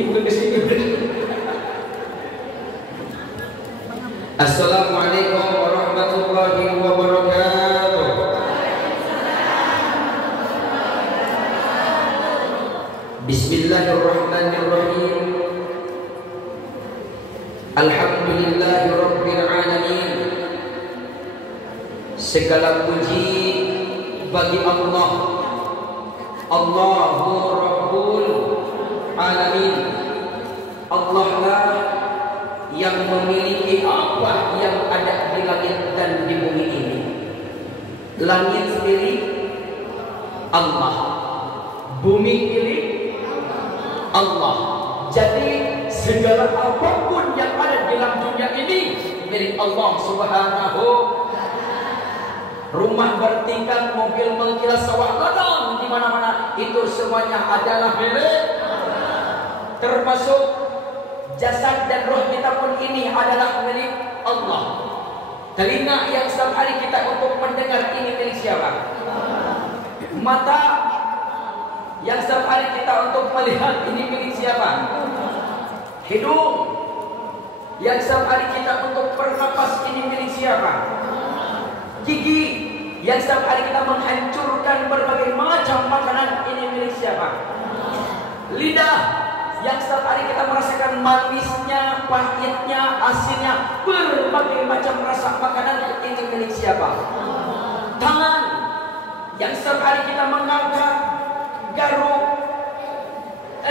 sini bukan ke sini. Assalamualaikum warahmatullahi wabarakatuh. Bismillahirrahmanirrahim. Alhamdulillahirabbil alamin. Segala puji bagi Allah. Allahu Rabbul Alamin. Allah lah yang memiliki apa yang ada di langit dan di bumi ini. Langit milik Allah, bumi milik Allah. Jadi segala apapun yang ada di dalam dunia ini milik Allah Subhanahu. Rumah bertingkat, mobil mengkilas, sawah ladang, di mana-mana itu semuanya adalah milik. Termasuk jasad dan roh kita pun ini adalah milik Allah. Telinga yang setiap hari kita untuk mendengar ini milik siapa? Mata yang setiap hari kita untuk melihat ini milik siapa? Hidung yang setiap hari kita untuk bernapas ini milik siapa? Gigi yang setiap hari kita menghancurkan berbagai macam makanan ini milik siapa? Lidah yang setiap hari kita merasakan manisnya, pahitnya, asinnya, berbagai macam rasa makanan ini milik siapa? Tangan yang setiap hari kita mengangkat, garuk,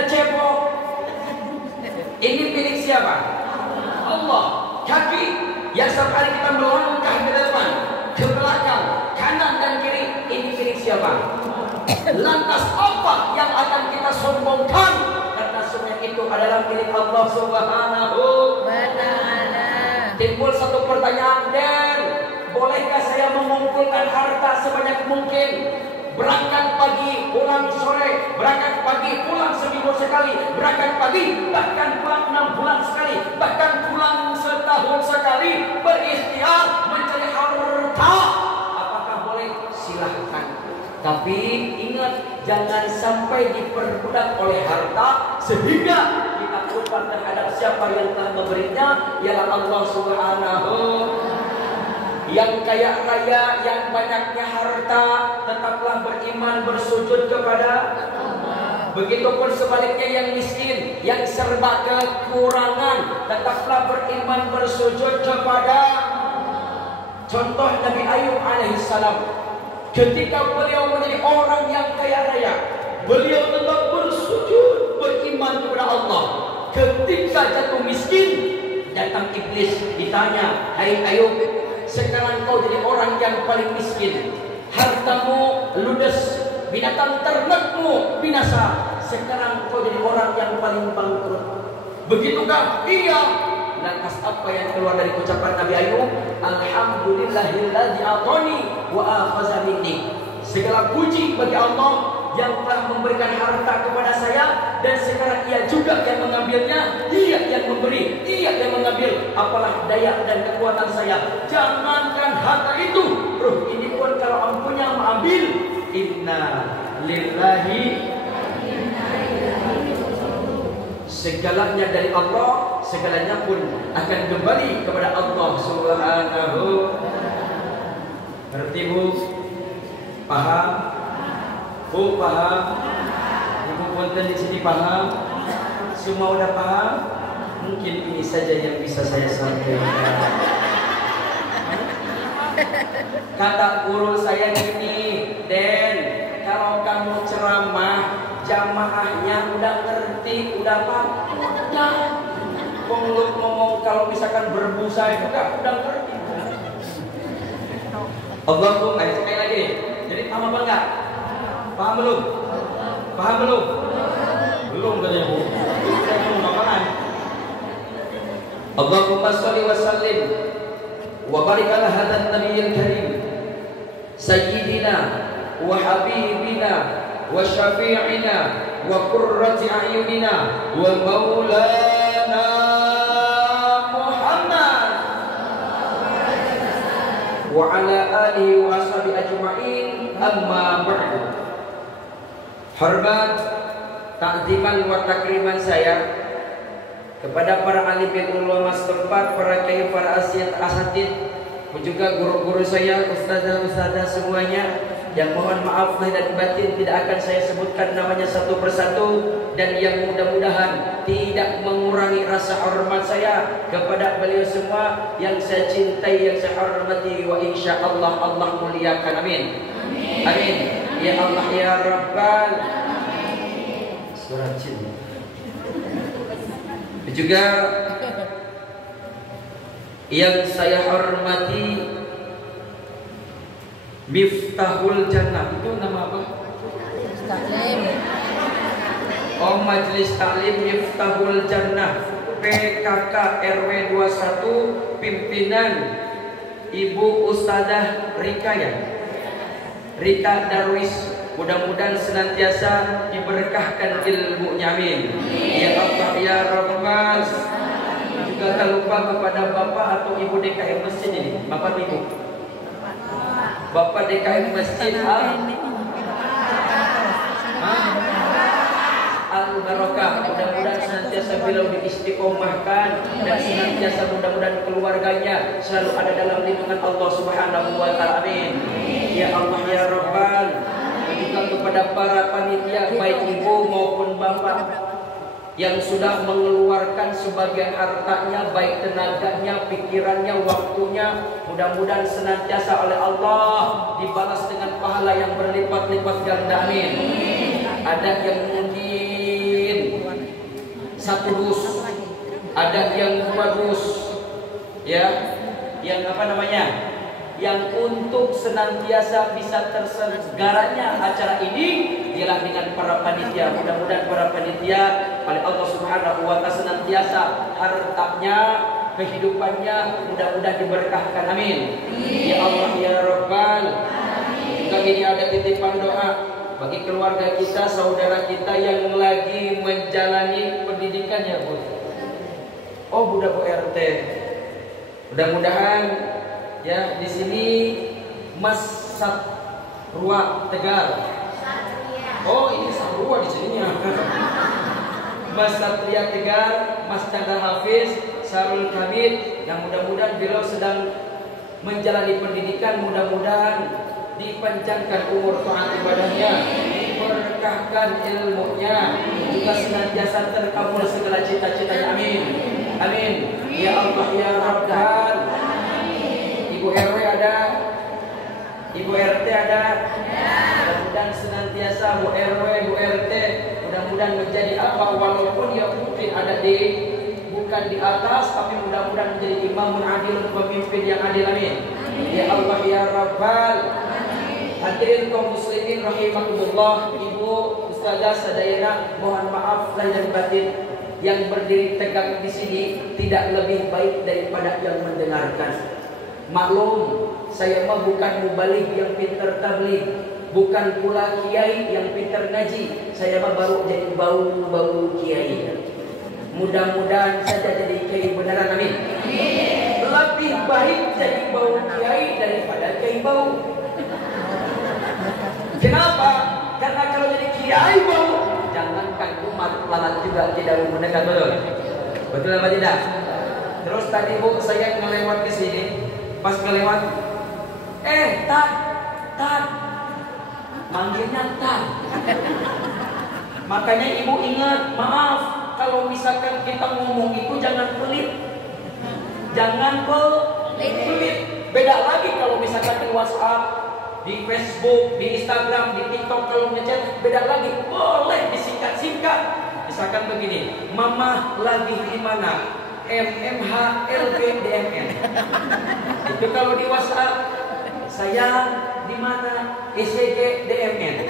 cebok, ini milik siapa? Allah. Kaki yang setiap hari kita melangkah ke depan, ke belakang, kanan dan kiri, ini milik siapa? Lantas apa yang akan kita sombongkan? Karena semua itu adalah milik Allah Subhanahu wa ta'ala. Timbul satu pertanyaan, Dan, bolehkah saya mengumpulkan harta sebanyak mungkin? Berangkat pagi, pulang sore, berangkat pagi, pulang seminggu sekali, berangkat pagi, bahkan pulang 6 bulan sekali, bahkan pulang setahun sekali, berikhtiar mencari harta. Apakah boleh? Silahkan. Tapi ingat, jangan sampai diperbudak oleh harta sehingga kita lupa terhadap siapa yang telah memberinya, ialah Allah Subhanahu. Yang kaya raya, yang banyaknya harta, tetaplah beriman, bersujud kepada Allah. Begitupun sebaliknya yang miskin, yang serba kekurangan, tetaplah beriman, bersujud kepada Allah. Contoh Nabi Ayub alaihissalam, ketika beliau menjadi orang yang kaya raya, beliau tetap bersujud, beriman kepada Allah. Ketika jatuh miskin, datang iblis, ditanya, "Hai Ayub, sekarang kau jadi orang yang paling miskin, hartamu ludes, binatang ternakmu binasa. Sekarang kau jadi orang yang paling bangkrut. Begitukah?" Iya. Lantas apa yang keluar dari ucapan Nabi Ayub? Alhamdulillahilladzi atani wa akhaza minni. Segala puji bagi Allah yang telah memberikan harta kepada saya, dan sekarang ia juga yang mengambilnya. Ia yang memberi, ia yang mengambil. Apalah daya dan kekuatan saya. Jangankan harta itu, roh ini pun kalau ampunya mengambil. Inna lillahi. Segalanya dari Allah, segalanya pun akan kembali kepada Allah Subhanahu. Ngerti Bu? Paham? Bu paham? Ibu punten di sini paham? Semua udah paham? Mungkin ini saja yang bisa saya sampaikan. Kata guru saya gini, Den, kalau kamu ceramah, jamaahnya udah ngerti, udah paham. Mulut ngomong kalau misalkan berbusa juga udah ngerti. Allahumma, sekali lagi. Jadi paham apa enggak? Paham belum? Paham belum? Belum katanya Bu. Saya belum apaan. Allahumma sholli wa sallim wa barik ala hadzal nabiyil karim sayyidina wa habibina wa syafi'ina wa qurrati a'yunina wa maulana Muhammad wa ala alihi wa ashabihi ajma'in. Amma ba'du. Hormat takziman wa takriman saya kepada para alim ulama setempat, para kiai, para asatid, juga guru-guru saya, ustazah-ustazah semuanya, yang mohon maaf lahir dan batin tidak akan saya sebutkan namanya satu persatu, dan yang mudah-mudahan tidak mengurangi rasa hormat saya kepada beliau semua yang saya cintai, yang saya hormati, wa insya Allah Allah muliakan, amin. Amin. Ya Allah ya Rabbal. Surat cinta. Juga yang saya hormati Miftahul Jannah, itu nama apa? Taklim. Oh, Majelis Taklim Miftahul Jannah PKK RW 21, pimpinan Ibu Ustadzah Rika ya, Rika Darwis. Mudah-mudahan senantiasa diberkahkan ilmunya, amin. Ya Allah ya Rabbal. Juga tak lupa kepada Bapak atau Ibu DKM Masjid ini, Bapak Ibu, Bapak DKM Masjid Al-Barokah. Mudah-mudahan senantiasa beliau diistiqomahkan dan senantiasa mudah-mudahan keluarganya selalu ada dalam lindungan Allah Subhanahu wa taala, amin. Ya Allah ya Rabbal. Juga kepada para panitia baik ibu maupun bapak yang sudah mengeluarkan sebagian hartanya, baik tenaganya, pikirannya, waktunya, mudah-mudahan senantiasa oleh Allah dibalas dengan pahala yang berlipat-lipat ganda, amin. Ada yang mungkin 1 dus, ada yang 2 dus, ya, yang apa namanya, yang untuk senantiasa bisa terselenggaranya acara ini ialah dengan para panitia. Mudah-mudahan para panitia oleh Allah Subhanahu wa taala senantiasa hartanya, kehidupannya mudah-mudahan diberkahkan, amin. Ya Allah ya Rabbal. Juga ini ada titipan doa bagi keluarga kita, saudara kita yang lagi menjalani pendidikannya, Bu. Oh, Bu RT. Mudah-mudahan ya di sini Mas Satrua Tegar. Oh, ini Satrua di sininya. Mas Satria Tegar, Mas Chandra Hafiz, Sarul Kamid, yang mudah-mudahan beliau sedang menjalani pendidikan, mudah-mudahan dipanjangkan umur taat ibadahnya, diberkahkan ilmunya, juga senantiasa terkabul segala cita-citanya, amin. Amin. Ya Allah ya Rabbal. Ibu RW ada, Ibu RT ada. Mudah-mudahan senantiasa Bu RW, Bu RT mudah-mudahan menjadi apa, walaupun ya mungkin ada di bukan di atas, tapi mudah-mudahan menjadi imamun adil, pemimpin yang adil, amin. Ya Allah ya Rabbal. Hadirin kaum muslimin rahimakumullah, Ibu Ustazah Sadayana, mohon maaf lahir dan batin. Yang berdiri tegak di sini tidak lebih baik daripada yang mendengarkan. Maklum, saya mah bukan mubaligh yang pintar tabligh, bukan pula kiai yang pintar ngaji. Saya mah baru jadi bau-bau kiai. Mudah-mudahan saja jadi kiai beneran, amin. Lebih baik jadi bau kiai daripada kiai bau. Kenapa? Karena kalau jadi kiai bau, jangankan umat, lalat juga tidak mau mendekat, betul? Betul apa tidak? Terus tadi Bu, saya ngelewat ke sini. Pas kelewat, Tat, manggilnya Tat. Makanya Ibu ingat, maaf, kalau misalkan kita ngomong itu jangan pelit, jangan pelit. Beda lagi kalau misalkan di WhatsApp, di Facebook, di Instagram, di TikTok, kalau ngechat, beda lagi, boleh disingkat-singkat. Misalkan begini, Mama lagi di mana? MMHLBDMN. Itu kalau di WhatsApp, sayang di mana? SCGDMN.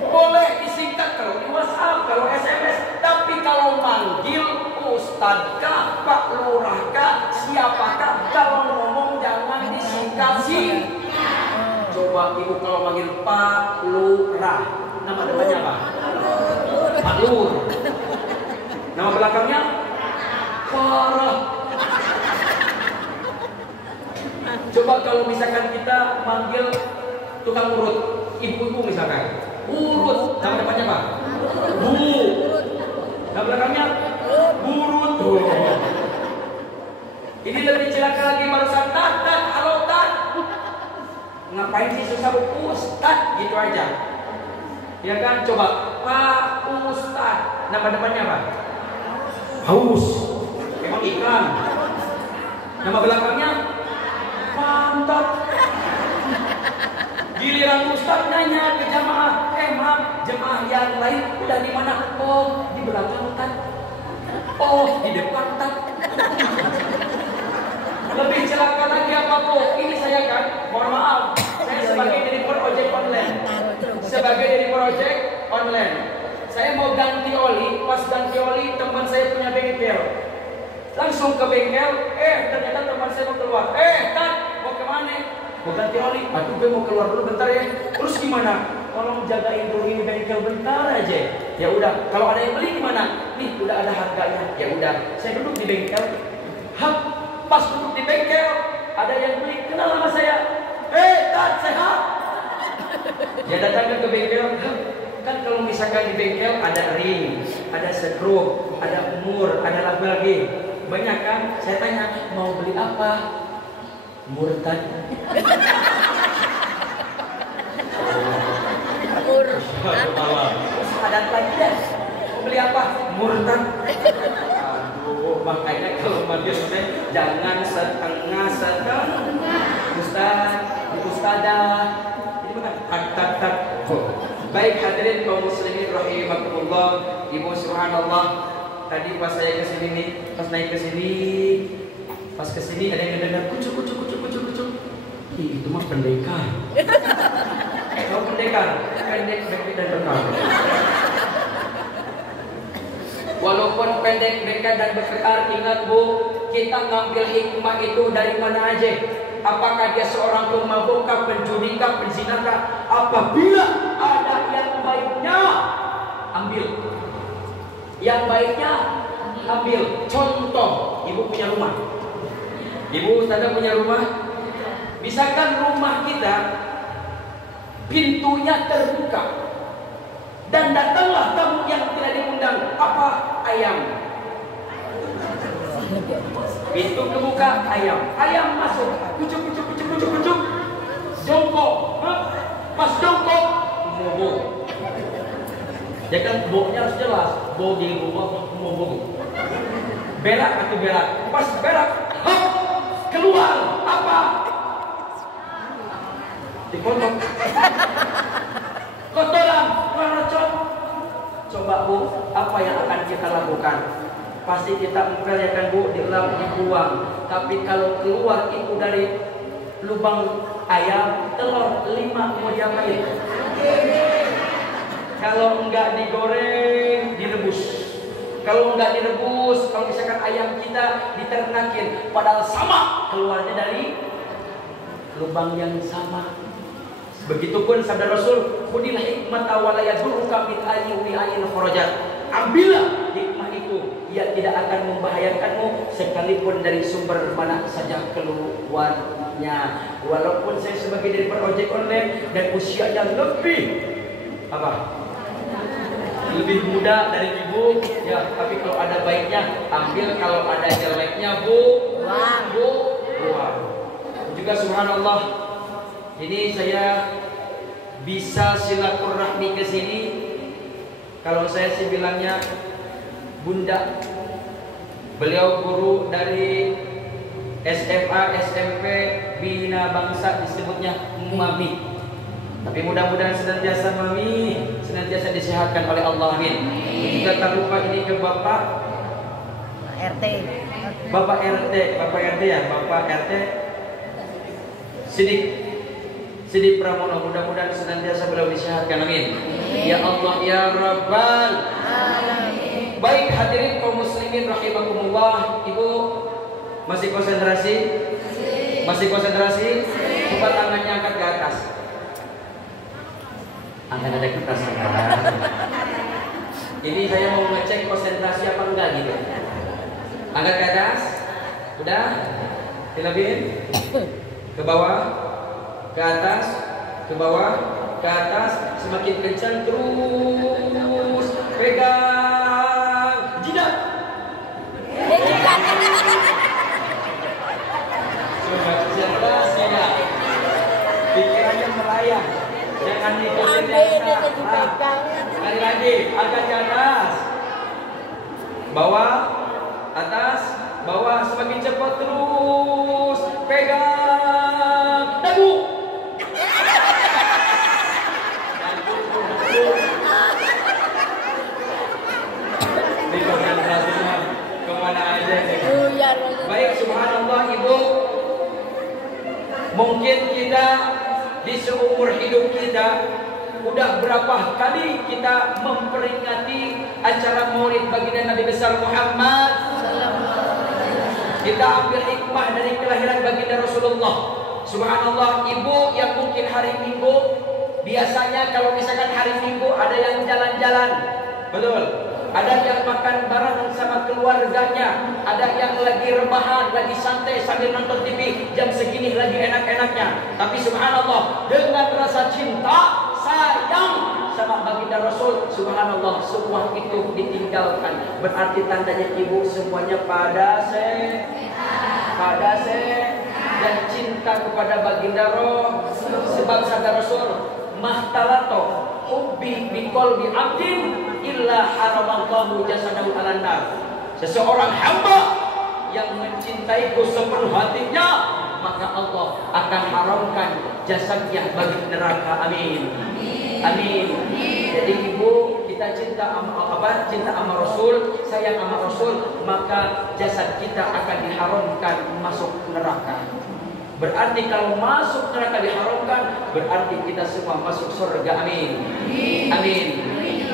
Boleh disingkat kalau di WhatsApp, kalau SMS. Tapi kalau manggil Ustadz kah, Pak Lurah kah, siapakah, kalau ngomong jangan disingkat sih. Coba Ibu kalau manggil Pak Lurah, nama depannya apa? Pak Lur. Nama belakangnya? Parah. Coba kalau misalkan kita manggil tukang urut, ibu-ibu misalkan, urut, nama depannya apa? Bu. belakangnya burut. Ini lebih celaka lagi barusan tat, halo tat. Ngapain sih susah bu Ustad gitu aja. Ya kan, coba Pak Ustad. Nama depannya apa? Haus. Emang iklan. Nama belakangnya Pantat. Giliran Ustad nanya ke jamaah, maaf, jemaah yang lain udah di mana? Oh, di belakang tat. Oh, di depan tat. Lebih celaka lagi apa bu? Ini saya kan, mohon maaf, saya sebagai direktur ojek online. Sebagai direktur ojek online, saya mau ganti oli. Pas ganti oli, teman saya punya bengkel. Langsung ke bengkel, ternyata teman saya mau keluar. Tat, mau kemana? Mau ganti oli. Aduh, gue mau keluar dulu bentar ya. Terus gimana? Tolong jagain dulu ini bengkel bentar aja. Ya udah, kalau ada yang beli gimana? Nih, udah ada harganya. Ya udah, saya duduk di bengkel. Pas duduk di bengkel, ada yang beli, kenal sama saya. Tat, sehat? Ya datangnya ke bengkel. Kan kalau misalkan di bengkel ada ring, ada skrup, ada mur, ada lagi. Banyak kan? Saya tanya, mau beli apa? Murtad. Terus ada lagi deh. Mau beli apa? Murtad. Makanya kalau majlis jangan setengah Ustaz, Ustazah. Ini bukan tak. Baik hadirin kaum muslimin rahimakumullah. Ibu subhanallah. Tadi pas saya kesini nih, pas naik kesini, pas kesini ada yang mendengar kucuk. Ih, itu mah pendekar. Kalau pendekar, pendek dan bekal. Walaupun pendek, bekal dan berkekar, ingat bu, kita ngambil hikmah itu dari mana aja? Apakah dia seorang pemabuk, penjudi, penzina? Apabila ada yang baiknya, ambil. Yang baiknya, ambil. Contoh, ibu punya rumah. Ibu Ustazah punya rumah. Misalkan rumah kita pintunya terbuka dan datanglah tamu yang tidak diundang. Apa? Ayam. Pintu kebuka, ayam masuk. Kucuk. Jongkok. Pas jongkok, bobo. Ya kan boknya harus jelas. Bo di rumah bobo. Berak atau berak. Pas berak, keluar apa? Dipotong. Kotoran, merocot. Coba bu, apa yang akan kita lakukan? Pasti kita empel ya kan bu, dilap, dibuang. Tapi kalau keluar itu dari lubang ayam, telur 5 mau diapain? Kalau enggak digoreng, direbus. Kalau enggak direbus, kalau misalkan ayam kita diternakin, padahal sama keluarnya dari lubang yang sama. Begitupun sabda Rasul, "Khudil hikmata wa la yadurruka min ayyin kharajat." Ambillah hikmah itu, ia tidak akan membahayakanmu sekalipun dari sumber mana saja keluarnya. Walaupun saya sebagai direktur ojek online dan usianya lebih muda dari ibu, ya, tapi kalau ada baiknya ambil, kalau ada jeleknya buang. Juga subhanallah, ini saya bisa silaturahmi ke sini. Kalau saya sih bilangnya bunda. Beliau guru dari SMA, SMP, Bina Bangsa, disebutnya Mami. Tapi mudah-mudahan senantiasa Mami, senantiasa disehatkan oleh Allah, amin. Juga tak lupa ini ke Bapak RT. Bapak RT ya, Bapak RT Sidik Pramono, mudah-mudahan senantiasa beliau disehatkan, amin. Ya Allah ya Rabbal alamin. Baik hadirin kaum muslimin rahimakumullah. Ibu masih konsentrasi? Masih konsentrasi? Coba tangannya angkat ke atas. Angkat ada ke atas. Ini saya mau ngecek konsentrasi apa enggak gitu. Angkat ke atas. Udah? Dilebihin? Ke bawah, ke atas, ke bawah, ke atas, semakin kencang terus, pegang, jangan ikutin yang salah. Sekali lagi, agak ke atas. Bawah, atas, bawah, semakin cepat terus. Pegang dagu. Ini konsentrasinya kemana aja nih? Baik, subhanallah Ibu. Mungkin kita di seumur hidup kita udah berapa kali kita memperingati acara Maulid baginda Nabi besar Muhammad. Kita ambil hikmah dari kelahiran baginda Rasulullah. Subhanallah, Ibu yang mungkin hari Minggu, biasanya kalau misalkan hari Minggu ada yang jalan-jalan, betul. Ada yang makan bareng sama keluarganya, ada yang lagi rebahan, lagi santai sambil nonton TV, jam segini lagi enak-enaknya. Tapi subhanallah, dengan rasa cinta, sayang sama baginda Rasul, subhanallah, semua itu ditinggalkan. Berarti tandanya Ibu semuanya pada dan cinta kepada baginda Rasul. Sebab sabda Rasul, mahtalato hubbi biqalbi abdin illa haramallahu jasadahu 'alan nar. Seseorang hamba yang mencintaiku sepenuh hatinya, maka Allah akan haramkan jasadnya bagi neraka. Amin. Amin. Jadi Ibu, kita cinta sama Rasul, sayang sama Rasul, maka jasad kita akan diharamkan masuk neraka. Berarti kalau masuk neraka diharamkan, berarti kita semua masuk surga. Amin. Amin.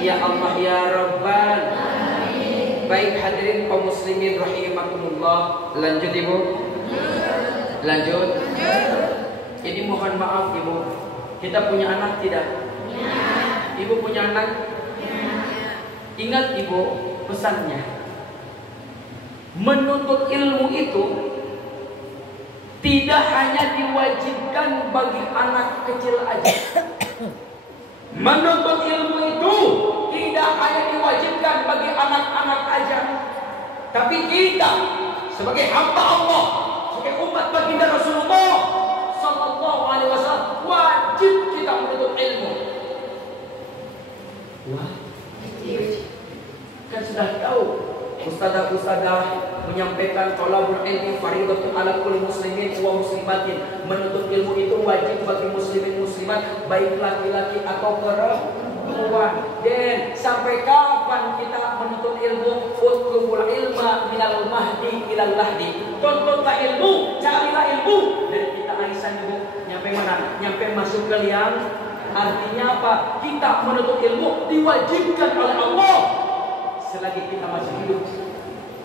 Ya Allah ya Rabbal. Baik hadirin kaum muslimin rahimakumullah. Lanjut Ibu. Lanjut. Jadi mohon maaf Ibu, kita punya anak tidak? Ibu punya anak? Ingat Ibu pesannya, menuntut ilmu itu tidak hanya diwajibkan bagi anak kecil aja. Menuntut ilmu itu tidak hanya diwajibkan bagi anak-anak aja, tapi kita sebagai hamba Allah, sebagai umat baginda Rasulullah Sallallahu Alaihi Wasallam, wajib kita menuntut ilmu. Wah, kan sudah tahu ustadzah-ustadzah menyampaikan thalabul ilmi fardhatun ala kulli muslimin wa muslimatin. Menuntut ilmu itu wajib bagi muslimin muslimat, baik laki-laki atau perempuan. Dan sampai kapan kita menuntut ilmu? Utlubul ilma minal mahdi ilal lahdi. Tuntutlah ilmu, carilah ilmu. Dan kita arisan Ibu, nyampe mana? Nyampe masuk ke liang. Artinya apa? Kita menuntut ilmu diwajibkan oleh Allah selagi kita masih hidup.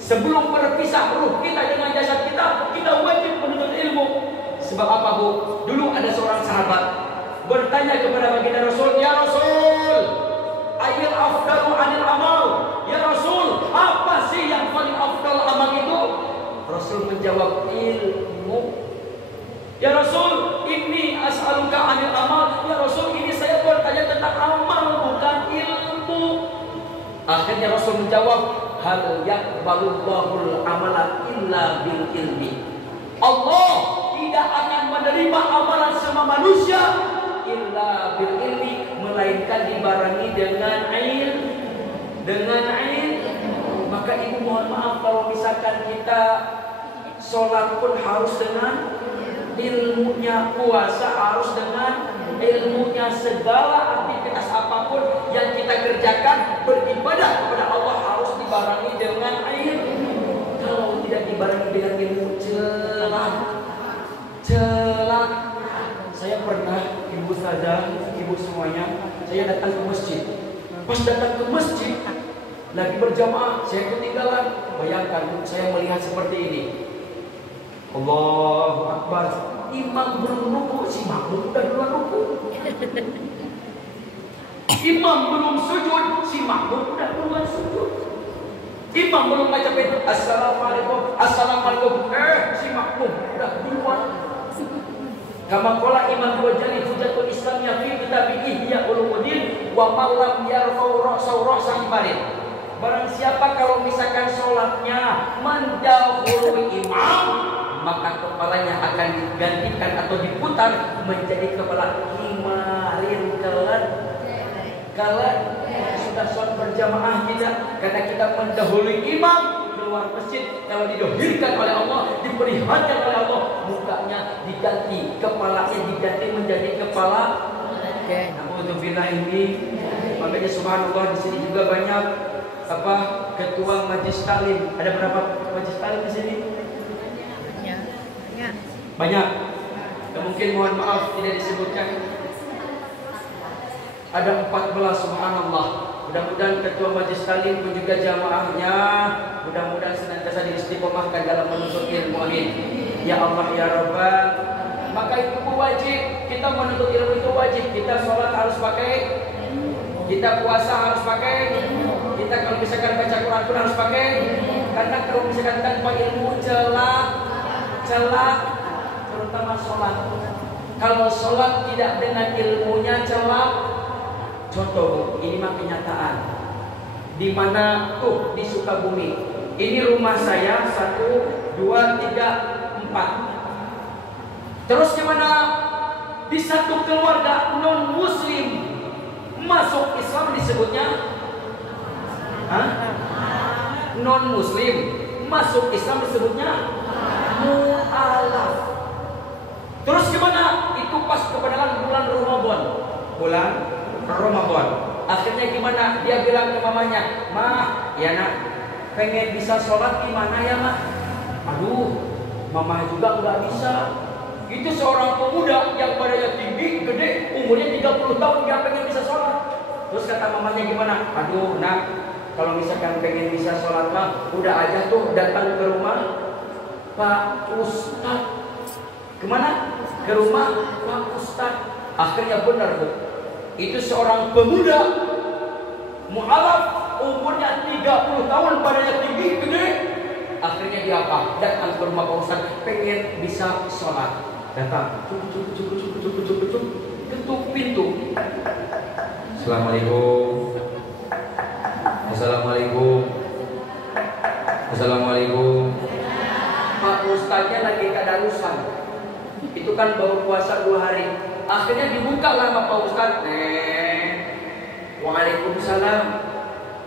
Sebelum berpisah ruh kita dengan jasad kita, kita wajib menuntut ilmu. Sebab apa Bu? Dulu ada seorang sahabat bertanya kepada baginda Rasul, ya Rasul, ayil afdalu anil amal. Ya Rasul, apa sih yang paling afdal amal itu? Rasul menjawab, ilmu. Ya Rasul, ini as'aluka anil amal. Ya Rasul, ini saya bertanya tentang amal, bukan ilmu. Akhirnya Rasul menjawab, hal yaqbalullahul amala illa bil ilmi. Allah tidak akan menerima amalan semua manusia illa bil ilmi, melainkan dibarengi dengan ilmu. Dengan ilmu. Maka Ibu mohon maaf kalau misalkan kita sholat pun harus dengan ilmunya, puasa harus dengan ilmunya, segala aktivitas apapun yang kita kerjakan beribadah kepada Allah harus dibarengi dengan ilmu. Kalau tidak dibarengi dengan ilmu, celak. Saya pernah, Ibu saja, Ibu semuanya, saya datang ke masjid. Pas datang ke masjid lagi berjamaah, saya ketinggalan. Bayangkan saya melihat seperti ini. Allahu Akbar. Imam belum ruku, si makmum udah duluan ruku. Imam belum sujud, si makmum udah duluan sujud. Imam belum baca assalamualaikum, assalamualaikum, si makmum udah duluan. Kama qala Imam Ghazali hujatul Islamiyya fi kitabih Ihya Ulumuddin wa man lam yarfa'u ra'sahu ra'sa ibarin. Barang siapa kalau misalkan sholatnya mendahului imam, maka kepalanya akan digantikan atau diputar menjadi kepala himarin kelet. Kalau sudah sholat berjamaah kita, karena kita mendahului imam keluar masjid, kalau didohirkan oleh Allah, diperlihatkan oleh Allah, mukanya diganti, kepalanya diganti menjadi kepala. Alhamdulillah ini, makanya subhanallah di sini juga banyak ketua majlis taklim. Ada berapa majlis taklim di sini? Banyak. Mungkin mohon maaf tidak disebutkan. Ada 14, subhanallah. Mudah-mudahan ketua majlis taklim pun juga jamaahnya mudah-mudahan senantiasa diistiqomahkan dalam menuntut ilmu. Amin. Ya Allah ya Rabbal. Maka itu wajib, kita menuntut ilmu itu wajib. Kita sholat harus pakai, kita puasa harus pakai, kita kalau misalkan baca Quran pun harus pakai. Karena kalau misalkan tanpa ilmu celak, terutama sholat. Kalau sholat tidak dengan ilmunya celak. Contoh, ini mah kenyataan. Di mana tuh di Sukabumi. Ini rumah saya 1, 2, 3, 4. Terus gimana di satu keluarga non muslim masuk Islam disebutnya? Non muslim masuk Islam disebutnya mu'alaf. Terus gimana? Itu pas kebenaran bulan Ramadan. Bulan Ramadan. Akhirnya gimana? Dia bilang ke mamanya, "Mah, ya nak, pengen bisa sholat gimana ya mak?" Aduh, mama juga nggak bisa. Itu seorang pemuda yang badannya tinggi, gede, umurnya 30 tahun, dia pengen bisa sholat. Terus kata mamanya gimana? Aduh nak, kalau misalkan pengen bisa sholat mah, udah aja tuh datang ke rumah Pak Ustadz. Kemana? Ke rumah Pak Ustadz. Akhirnya benar tuh. Itu seorang pemuda mu'alaf, umurnya 30 tahun, badannya tinggi, gede. Akhirnya dia apa? Datang ke rumah Pak Ustadz, pengen bisa sholat. Datang, cukup, ketuk pintu. Assalamualaikum. Assalamualaikum. Assalamualaikum. Pak Ustadznya lagi kadalusan. Itu kan baru puasa 2 hari. Akhirnya dibuka lah sama Pak Ustadz. Waalaikumsalam.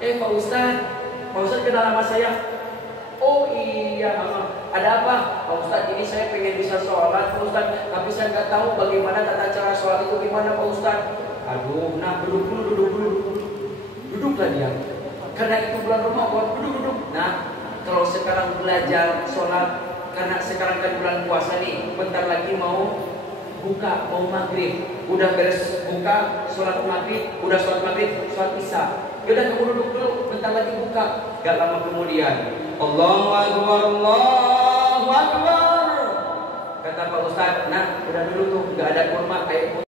Pak Ustadz kenal nama saya. Oh iya, ada apa? Pak Ustadz, ini saya pengen bisa sholat Pak Ustadz, tapi saya nggak tahu bagaimana tata cara sholat itu gimana Pak Ustadz. Aduh, nah duduk dulu. Duduklah dia. Karena itu bulan Ramadan, duduk. Nah, kalau sekarang belajar sholat, karena sekarang kan bulan puasa nih, bentar lagi mau buka, mau maghrib. Udah beres buka, sholat maghrib, sholat isya. Yaudah kamu duduk dulu, bentar lagi buka. Gak lama kemudian, Allahu Akbar. Kata Pak Ustadz, nah udah dulu tuh, gak ada kurma kayak